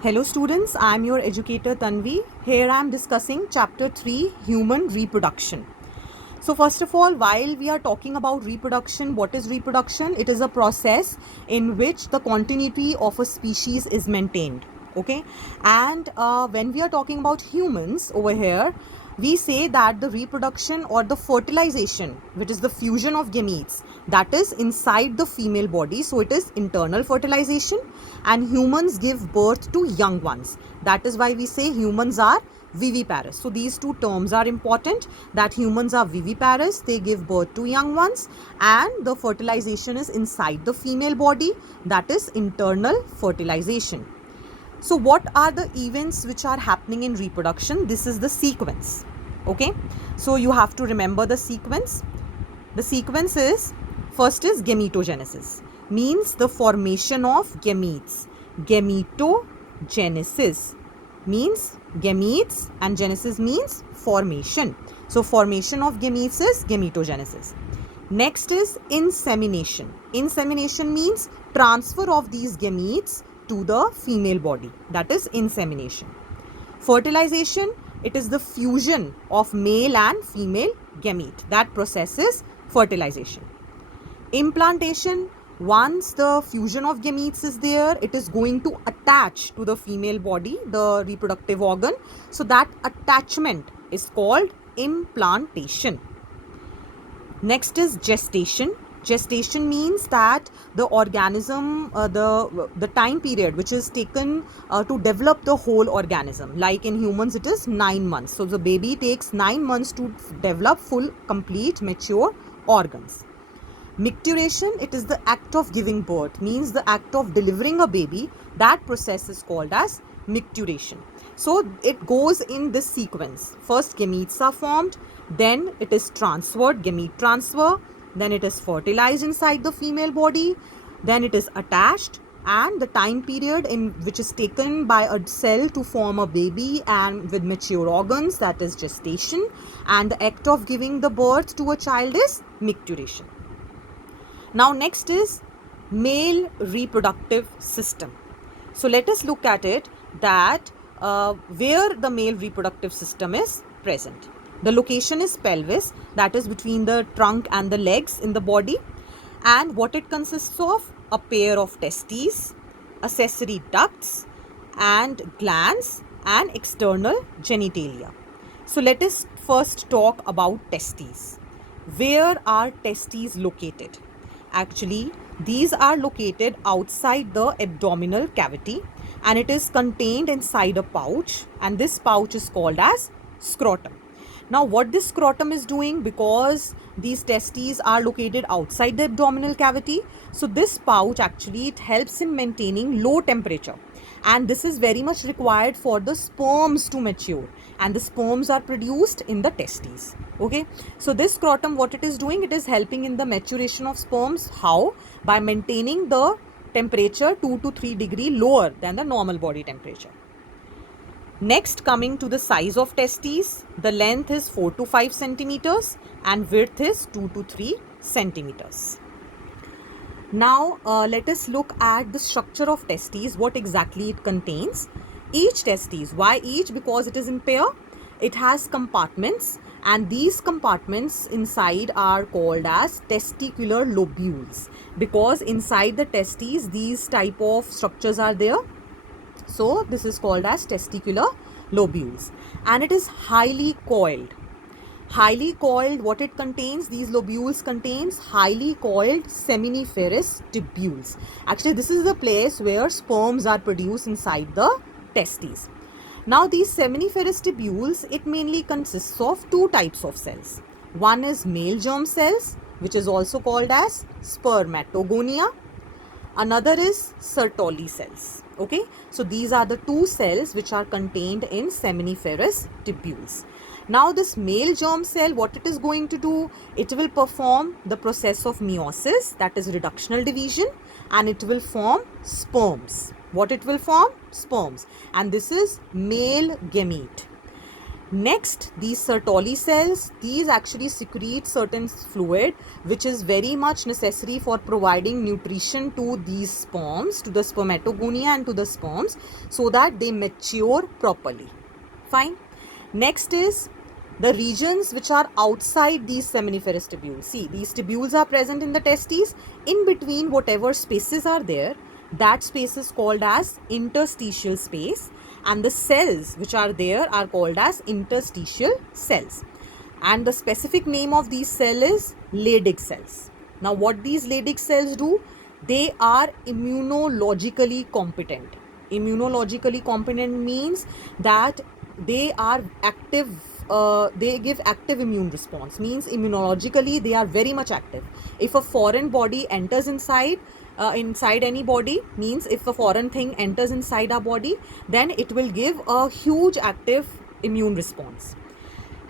Hello students, I am your educator Tanvi. Here I am discussing chapter 3, human reproduction. So first of all, while we are talking about reproduction, what is reproduction? It is a process in which the continuity of a species is maintained. Okay, and when we are talking about humans over here, we say that the reproduction or the fertilization, which is the fusion of gametes, that is inside the female body. So it is internal fertilization, and humans give birth to young ones. That is why we say humans are viviparous. So these two terms are important, that humans are viviparous, they give birth to young ones, and the fertilization is inside the female body, that is internal fertilization. So what are the events which are happening in reproduction? This is the sequence. Okay, so you have to remember the sequence. The sequence is, first is gametogenesis, means the formation of gametes. Gametogenesis means gametes and genesis means formation. So formation of gametes is gametogenesis. Next is insemination. Insemination means transfer of these gametes to the female body, that is insemination. Fertilization, it is the fusion of male and female gamete. That process is fertilization. Implantation, once the fusion of gametes is there, it is going to attach to the female body, the reproductive organ. So that attachment is called implantation. Next is gestation. Gestation means that the organism, the time period which is taken to develop the whole organism. Like in humans, it is 9 months. So the baby takes 9 months to develop full, complete, mature organs. Micturition, it is the act of giving birth, means the act of delivering a baby. That process is called as micturition. So it goes in this sequence. First gametes are formed, then it is transferred, gamete transfer, then it is fertilized inside the female body, then it is attached, and the time period in which is taken by a cell to form a baby and with mature organs, that is gestation, and the act of giving the birth to a child is micturition. Now next is male reproductive system. So let us look at it, that where the male reproductive system is present. The location is pelvis, that is between the trunk and the legs in the body, and what it consists of: a pair of testes, accessory ducts and glands, and external genitalia. So let us first talk about testes. Where are testes located? Actually, these are located outside the abdominal cavity, and it is contained inside a pouch, and this pouch is called as scrotum. Now what this scrotum is doing, because these testes are located outside the abdominal cavity, so this pouch actually, it helps in maintaining low temperature, and this is very much required for the sperms to mature, and the sperms are produced in the testes. Okay, so this scrotum, what it is doing, it is helping in the maturation of sperms. How? By maintaining the temperature 2 to 3 degree lower than the normal body temperature. Next, coming to the size of testes, the length is 4 to 5 centimeters and width is 2 to 3 centimeters. Now let us look at the structure of testes, what exactly it contains. Each testes, why each? Because it is in pair. It has compartments, and these compartments inside are called as testicular lobules, because inside the testes these type of structures are there. So this is called as testicular lobules, and it is highly coiled. Highly coiled, what it contains? These lobules contains highly coiled seminiferous tubules. Actually, this is the place where sperms are produced inside the testes. Now these seminiferous tubules, it mainly consists of two types of cells. One is male germ cells, which is also called as spermatogonia. Another is Sertoli cells. Okay, so these are the two cells which are contained in seminiferous tubules. Now this male germ cell, what it is going to do? It will perform the process of meiosis, that is reductional division, and it will form sperms. What it will form? Sperms. And this is male gamete. Next, these Sertoli cells, these actually secrete certain fluid which is very much necessary for providing nutrition to these sperms, to the spermatogonia and to the sperms, so that they mature properly. Fine. Next is the regions which are outside these seminiferous tubules. See, these tubules are present in the testes. In between whatever spaces are there, that space is called as interstitial space, and the cells which are there are called as interstitial cells. And the specific name of these cells is Leydig cells. Now, what these Leydig cells do? They are immunologically competent. Immunologically competent means that they are active, they give active immune response, means immunologically they are very much active. If a foreign body enters inside any body, means if a foreign thing enters inside our body, then it will give a huge active immune response.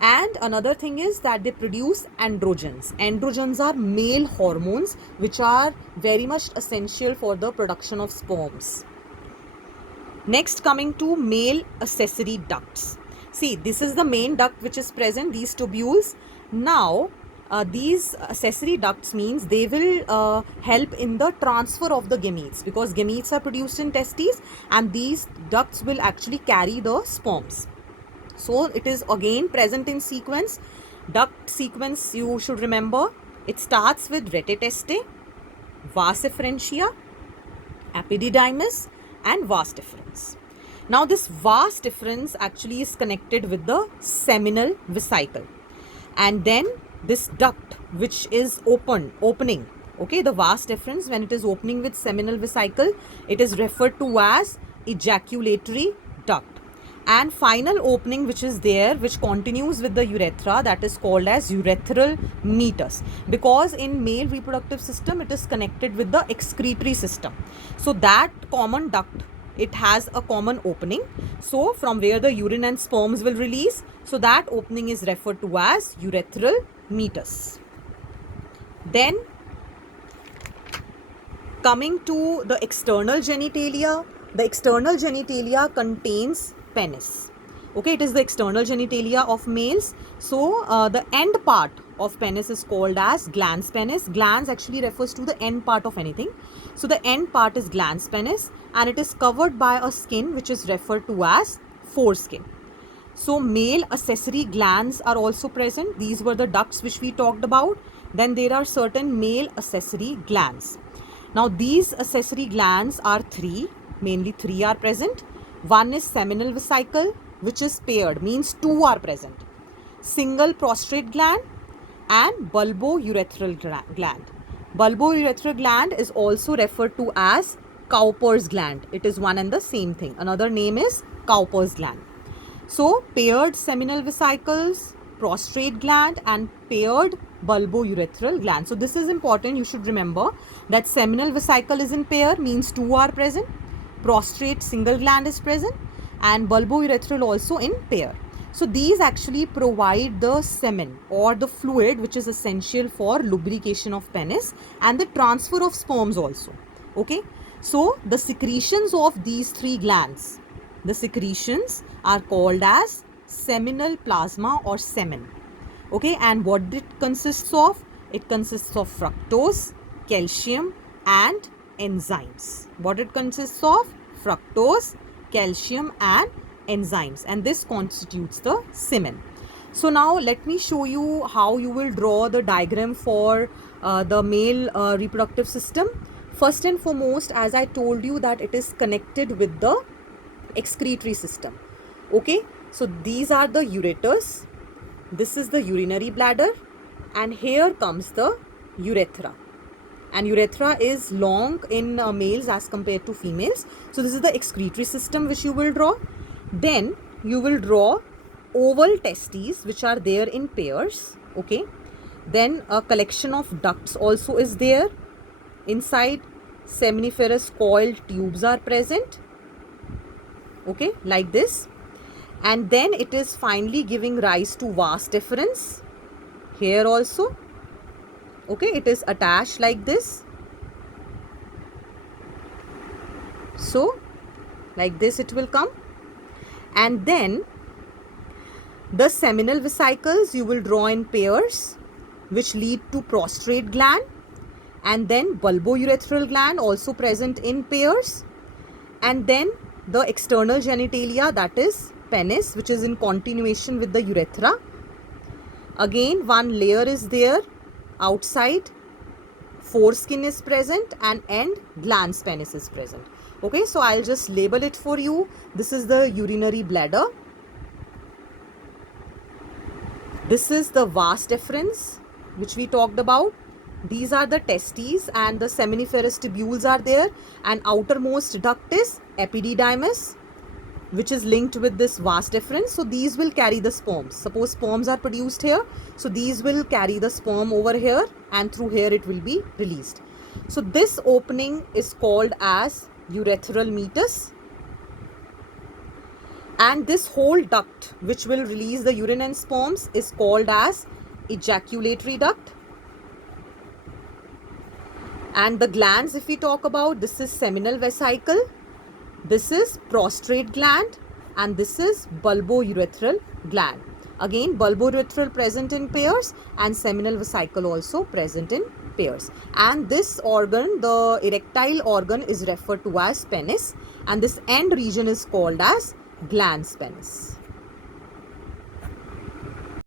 And another thing is that they produce androgens. Androgens are male hormones which are very much essential for the production of sperms. Next, coming to male accessory ducts. See, this is the main duct which is present, these tubules. Now, these accessory ducts means they will help in the transfer of the gametes, because gametes are produced in testes and these ducts will actually carry the sperms. So, it is again present in sequence. Duct sequence you should remember. It starts with rete testae, vas efferentia, epididymis and vas deferens. Now this vas deferens actually is connected with the seminal vesicle, and then this duct which is opening, okay, the vas deferens, when it is opening with seminal vesicle, it is referred to as ejaculatory duct. And final opening which is there, which continues with the urethra, that is called as urethral meatus, because in male reproductive system it is connected with the excretory system. So that common duct, it has a common opening, so from where the urine and sperms will release, so that opening is referred to as urethral meatus. Then coming to the external genitalia, the external genitalia contains penis. Okay, it is the external genitalia of males. So the end part of penis is called as glans penis. Glans actually refers to the end part of anything. So the end part is glans penis, and it is covered by a skin which is referred to as foreskin. So male accessory glands are also present. These were the ducts which we talked about. Then there are certain male accessory glands. Now these accessory glands are mainly three are present. One is seminal vesicle, which is paired, means two are present. Single prostate gland and bulbourethral gland. Bulbourethral gland is also referred to as Cowper's gland. It is one and the same thing. Another name is Cowper's gland. So paired seminal vesicles, prostate gland and paired bulbourethral gland. So this is important. You should remember that seminal vesicle is in pair, means two are present. Prostate single gland is present, and bulbourethral also in pair. So these actually provide the semen or the fluid which is essential for lubrication of penis and the transfer of sperms also. Okay. So the secretions of these three glands, the secretions are called as seminal plasma or semen. Okay, and what it consists of? It consists of fructose, calcium and enzymes. What it consists of? Fructose, calcium and enzymes, and this constitutes the semen. So now let me show you how you will draw the diagram for the male reproductive system. First and foremost, as I told you, that it is connected with the excretory system. Okay, so these are the ureters, this is the urinary bladder, and here comes the urethra. And urethra is long in males as compared to females. So this is the excretory system which you will draw. Then you will draw oval testes which are there in pairs. Okay. Then a collection of ducts also is there. Inside, seminiferous coiled tubes are present. Okay, like this. And then it is finally giving rise to vas deferens. Here also. Okay, it is attached like this. So like this it will come, and then The seminal vesicles you will draw in pairs, which lead to prostrate gland, and then bulbourethral gland also present in pairs, and then the external genitalia, that is penis, which is in continuation with the urethra. Again, one layer is there outside, foreskin is present, and end glans penis is present. Okay, so I'll just label it for you. This is the urinary bladder. This is the vas deferens, which we talked about. These are the testes, and the seminiferous tubules are there, and outermost duct is epididymis, which is linked with this vas deferens. So these will carry the sperms. Suppose sperms are produced here, so these will carry the sperm over here, and through here it will be released. So this opening is called as urethral meatus, and this whole duct which will release the urine and sperms is called as ejaculatory duct. And the glands, if we talk about, this is seminal vesicle, this is prostrate gland, and this is bulbourethral gland. Again, bulbourethral present in pairs, and seminal vesicle also present in pairs. And this organ, the erectile organ, is referred to as penis, and this end region is called as glans penis.